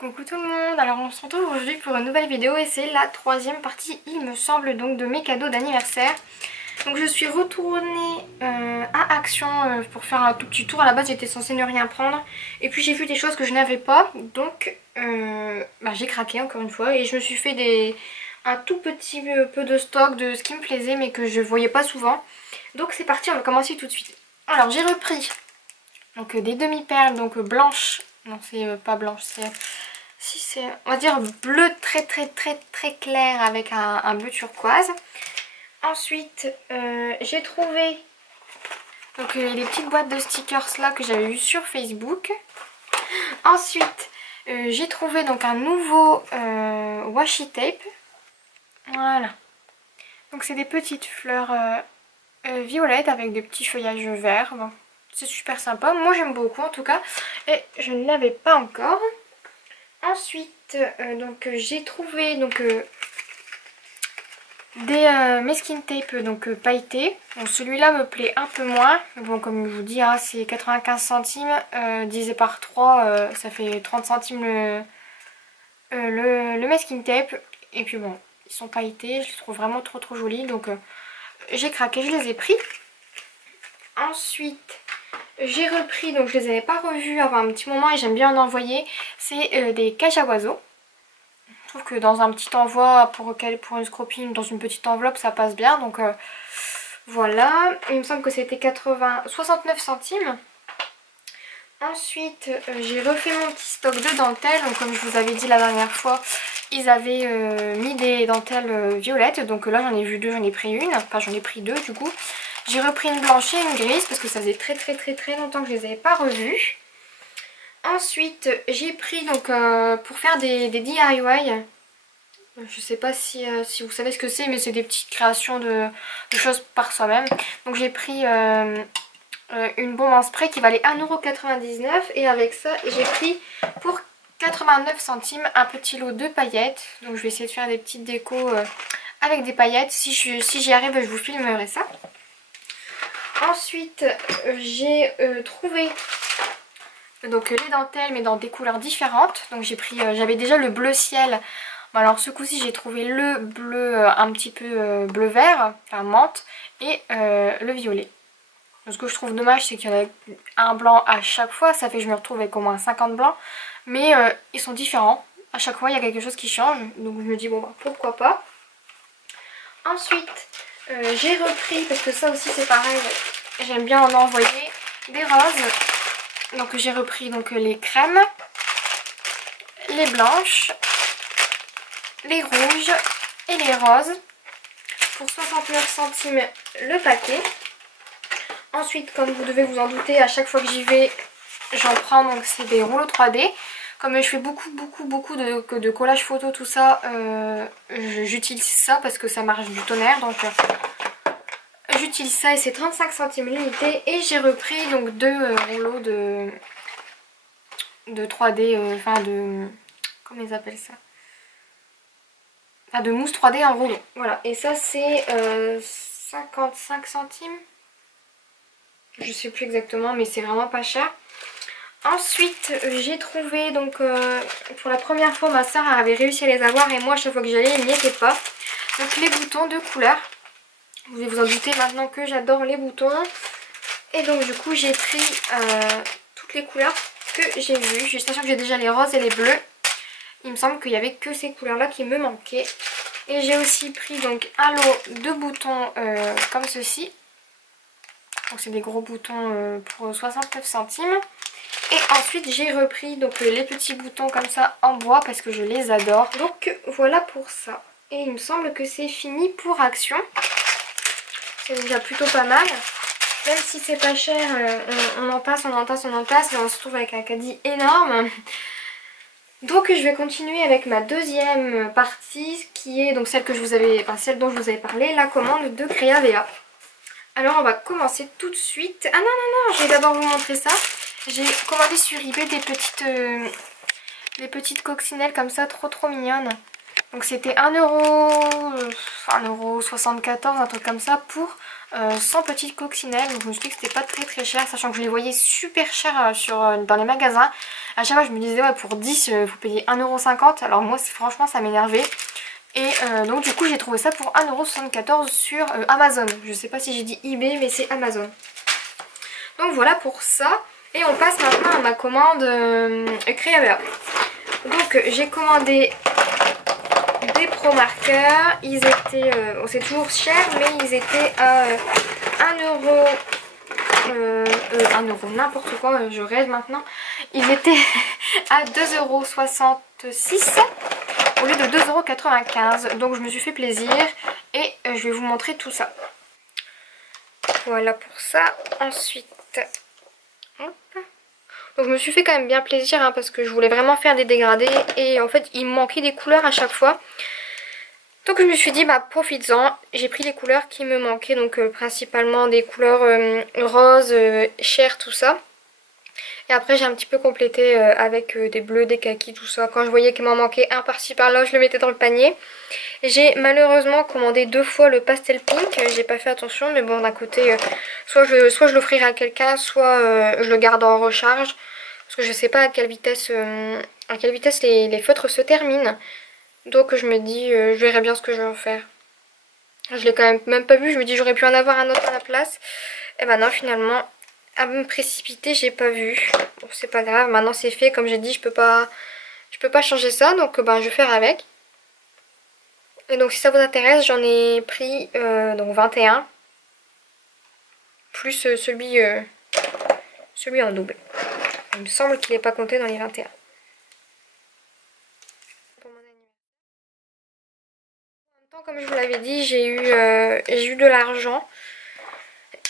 Coucou tout le monde, alors on se retrouve aujourd'hui pour une nouvelle vidéo et c'est la troisième partie il me semble donc de mes cadeaux d'anniversaire. Donc je suis retournée à Action pour faire un tout petit tour. À la base j'étais censée ne rien prendre et puis j'ai vu des choses que je n'avais pas, donc j'ai craqué encore une fois et je me suis fait un tout petit peu de stock de ce qui me plaisait mais que je voyais pas souvent. Donc c'est parti, on va commencer tout de suite. Alors j'ai repris donc des demi-perles donc blanches, non c'est pas blanche, c'est on va dire bleu très clair avec un bleu turquoise. Ensuite j'ai trouvé donc les petites boîtes de stickers là que j'avais vu sur Facebook. Ensuite j'ai trouvé donc un nouveau washi tape. Voilà, donc c'est des petites fleurs violettes avec des petits feuillages verts. Bon, c'est super sympa, moi j'aime beaucoup en tout cas et je ne l'avais pas encore. Ensuite donc j'ai trouvé donc des masking tape donc pailletés. Bon, celui-là me plaît un peu moins, mais bon comme je vous dis hein, c'est 95 centimes divisé par 3 ça fait 30 centimes le masking tape. Et puis bon, ils sont pailletés, je les trouve vraiment trop jolis, donc j'ai craqué, je les ai pris. Ensuite j'ai repris, donc je les avais pas revus avant un petit moment et j'aime bien en envoyer, c'est des cages à oiseaux. Je trouve que dans un petit envoi pour une scropine, dans une petite enveloppe ça passe bien, donc voilà. Il me semble que c'était 69 centimes. Ensuite j'ai refait mon petit stock de dentelles, donc comme je vous avais dit la dernière fois, ils avaient mis des dentelles violettes, donc là j'en ai vu deux, j'en ai pris une, enfin j'en ai pris deux du coup. J'ai repris une blanche et une grise parce que ça faisait très longtemps que je les avais pas revues. Ensuite j'ai pris donc pour faire des DIY, je sais pas si vous savez ce que c'est, mais c'est des petites créations de choses par soi-même. Donc j'ai pris une bombe en spray qui valait 1,99 € et avec ça j'ai pris pour 89 centimes un petit lot de paillettes. Donc je vais essayer de faire des petites décos avec des paillettes. Si j'y arrive je vous filmerai ça. Ensuite j'ai trouvé donc les dentelles mais dans des couleurs différentes. Donc j'ai pris, j'avais déjà le bleu ciel. Bon, alors ce coup-ci j'ai trouvé le bleu un petit peu bleu vert, enfin menthe, et le violet. Ce que je trouve dommage c'est qu'il y en a un blanc à chaque fois, ça fait que je me retrouve avec au moins 50 blancs. Mais ils sont différents, à chaque fois il y a quelque chose qui change, donc je me dis bon bah pourquoi pas. Ensuite j'ai repris, parce que ça aussi c'est pareil, j'aime bien en envoyer, des roses. Donc j'ai repris donc les crèmes, les blanches, les rouges et les roses pour 69 centimes le paquet. Ensuite, comme vous devez vous en douter, à chaque fois que j'y vais j'en prends, donc c'est des rouleaux 3D. Comme je fais beaucoup de collage photo tout ça, j'utilise ça parce que ça marche du tonnerre, donc j'utilise ça et c'est 35 centimes l'unité. Et j'ai repris donc deux rouleaux de 3D, enfin de... comment ils appellent ça, de mousse 3D en rouleau. Voilà, et ça c'est 55 centimes. Je sais plus exactement, mais c'est vraiment pas cher. Ensuite j'ai trouvé donc pour la première fois ma soeur avait réussi à les avoir et moi à chaque fois que j'allais il n'y était pas. Donc les boutons de couleur. Vous devez vous en douter maintenant que j'adore les boutons. Et donc du coup j'ai pris toutes les couleurs que j'ai vues. Je suis sûre que j'ai déjà les roses et les bleus. Il me semble qu'il n'y avait que ces couleurs là qui me manquaient. Et j'ai aussi pris donc un lot de boutons comme ceci. Donc c'est des gros boutons pour 69 centimes. Et ensuite j'ai repris donc les petits boutons comme ça en bois parce que je les adore. Donc voilà pour ça. Et il me semble que c'est fini pour Action. C'est déjà plutôt pas mal. Même si c'est pas cher, on en passe, et on se retrouve avec un caddie énorme. Donc je vais continuer avec ma deuxième partie qui est donc celle que je vous avais, enfin celle dont je vous avais parlé, la commande de Créavea. Alors on va commencer tout de suite. Ah non, je vais d'abord vous montrer ça. J'ai commandé sur eBay des petites coccinelles comme ça, trop mignonnes. Donc c'était 1,74€, un truc comme ça pour 100 petites coccinelles. Donc je me suis dit que c'était pas très cher, sachant que je les voyais super chers dans les magasins. À chaque fois je me disais ouais, pour 10 vous payez 1,50€. Alors moi franchement ça m'énervait. Et donc du coup j'ai trouvé ça pour 1,74€ sur Amazon. Je sais pas si j'ai dit eBay, mais c'est Amazon. Donc voilà pour ça. Et on passe maintenant à ma commande Crayola. Donc j'ai commandé des Pro marqueurs. Ils étaient, c'est toujours cher, mais ils étaient à 1€, 1€, n'importe quoi, je rêve maintenant. Ils étaient à 2,66€ au lieu de 2,95€. Donc je me suis fait plaisir et je vais vous montrer tout ça. Voilà pour ça. Ensuite, hop. Donc je me suis fait quand même bien plaisir hein, parce que je voulais vraiment faire des dégradés et en fait il me manquait des couleurs à chaque fois. Donc je me suis dit bah profites-en, j'ai pris les couleurs qui me manquaient, donc principalement des couleurs roses, chair, tout ça. Et après j'ai un petit peu complété avec des bleus, des kakis, tout ça. Quand je voyais qu'il m'en manquait un par-ci par-là, je le mettais dans le panier. J'ai malheureusement commandé 2 fois le pastel pink, j'ai pas fait attention, mais bon d'un côté soit je l'offrirai à quelqu'un, soit je le garde en recharge. Parce que je sais pas à quelle vitesse les feutres se terminent. Donc je me dis je verrai bien ce que je vais en faire. Je l'ai quand même pas vu, je me dis j'aurais pu en avoir un autre à la place. Et ben non finalement à me précipiter j'ai pas vu. Bon c'est pas grave, maintenant c'est fait, comme j'ai dit je peux pas changer ça, donc ben je vais faire avec. Et donc si ça vous intéresse j'en ai pris donc 21 plus celui en double. Il me semble qu'il n'est pas compté dans les 21. Pour mon anniversaire. En même temps, comme je vous l'avais dit, j'ai eu de l'argent.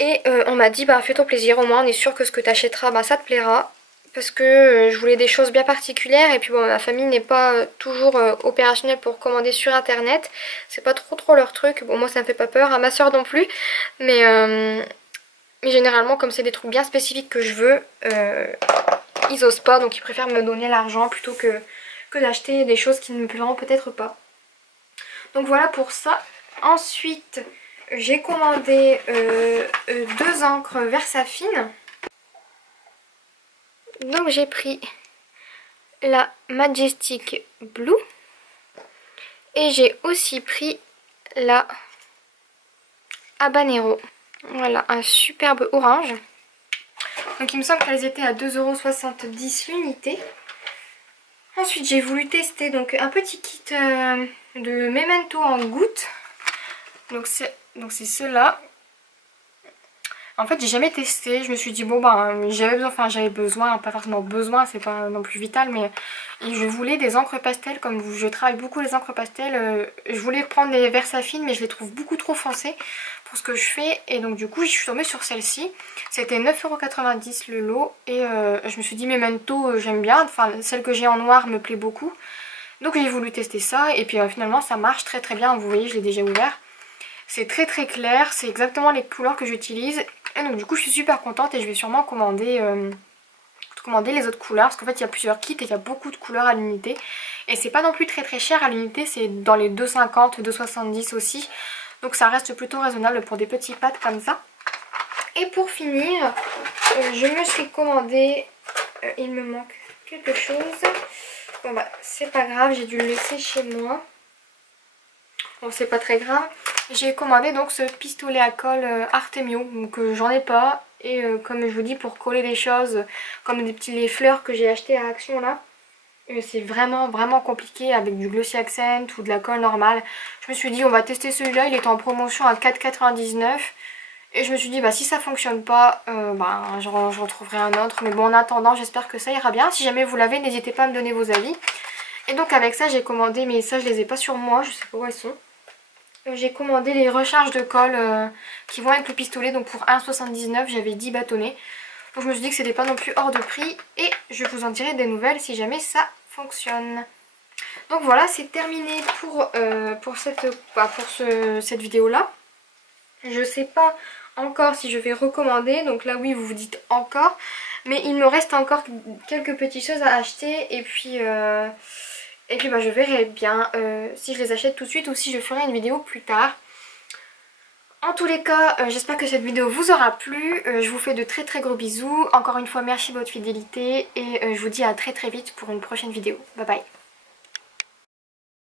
Et on m'a dit bah fais-toi plaisir, au moins on est sûr que ce que tu achèteras bah, ça te plaira. Parce que je voulais des choses bien particulières. Et puis bon, ma famille n'est pas toujours opérationnelle pour commander sur internet. C'est pas trop leur truc. Bon moi ça me fait pas peur, à ma soeur non plus. Mais généralement comme c'est des trucs bien spécifiques que je veux, ils osent pas. Donc ils préfèrent me donner l'argent plutôt que d'acheter des choses qui ne me plairont peut-être pas. Donc voilà pour ça. Ensuite j'ai commandé 2 encres Versafine. Donc j'ai pris la Majestic Blue et j'ai aussi pris la Habanero. Voilà, un superbe orange. Donc il me semble qu'elles étaient à 2,70€ l'unité. Ensuite j'ai voulu tester donc un petit kit de Memento en gouttes. Donc c'est ceux-là. En fait j'ai jamais testé, je me suis dit bon ben j'avais besoin, pas forcément besoin, c'est pas non plus vital, mais je voulais des encres pastel, comme je travaille beaucoup les encres pastel, je voulais prendre des Versafine mais je les trouve beaucoup trop foncées pour ce que je fais, et donc du coup je suis tombée sur celle-ci. C'était 9,90€ le lot et je me suis dit Memento j'aime bien, enfin celle que j'ai en noir me plaît beaucoup, donc j'ai voulu tester ça et puis finalement ça marche très bien, vous voyez je l'ai déjà ouvert. C'est très clair, c'est exactement les couleurs que j'utilise. Et donc du coup je suis super contente et je vais sûrement commander les autres couleurs. Parce qu'en fait il y a plusieurs kits et il y a beaucoup de couleurs à l'unité. Et c'est pas non plus très cher à l'unité, c'est dans les 2,50, 2,70 aussi. Donc ça reste plutôt raisonnable pour des petits pads comme ça. Et pour finir, je me suis commandé, il me manque quelque chose. Bon bah c'est pas grave, j'ai dû le laisser chez moi. Bon c'est pas très grave. J'ai commandé donc ce pistolet à colle Artemio, donc j'en ai pas. Et comme je vous dis, pour coller des choses comme les fleurs que j'ai achetées à Action là, c'est vraiment compliqué avec du glossy accent ou de la colle normale. Je me suis dit on va tester celui-là, il était en promotion à 4,99 €. Et je me suis dit bah si ça fonctionne pas, je retrouverai un autre. Mais bon en attendant j'espère que ça ira bien. Si jamais vous l'avez, n'hésitez pas à me donner vos avis. Et donc avec ça j'ai commandé, mais ça je les ai pas sur moi, je sais pas où elles sont. J'ai commandé les recharges de colle qui vont avec le pistolet, donc pour 1,79 € j'avais 10 bâtonnets. Donc je me suis dit que c'était pas non plus hors de prix et je vous en dirai des nouvelles si jamais ça fonctionne. Donc voilà, c'est terminé pour cette vidéo là. Je sais pas encore si je vais recommander, donc là oui vous vous dites encore, mais il me reste encore quelques petites choses à acheter et puis Et puis bah je verrai bien si je les achète tout de suite ou si je ferai une vidéo plus tard. En tous les cas, j'espère que cette vidéo vous aura plu. Je vous fais de très très gros bisous. Encore une fois, merci de votre fidélité et je vous dis à très très vite pour une prochaine vidéo. Bye bye.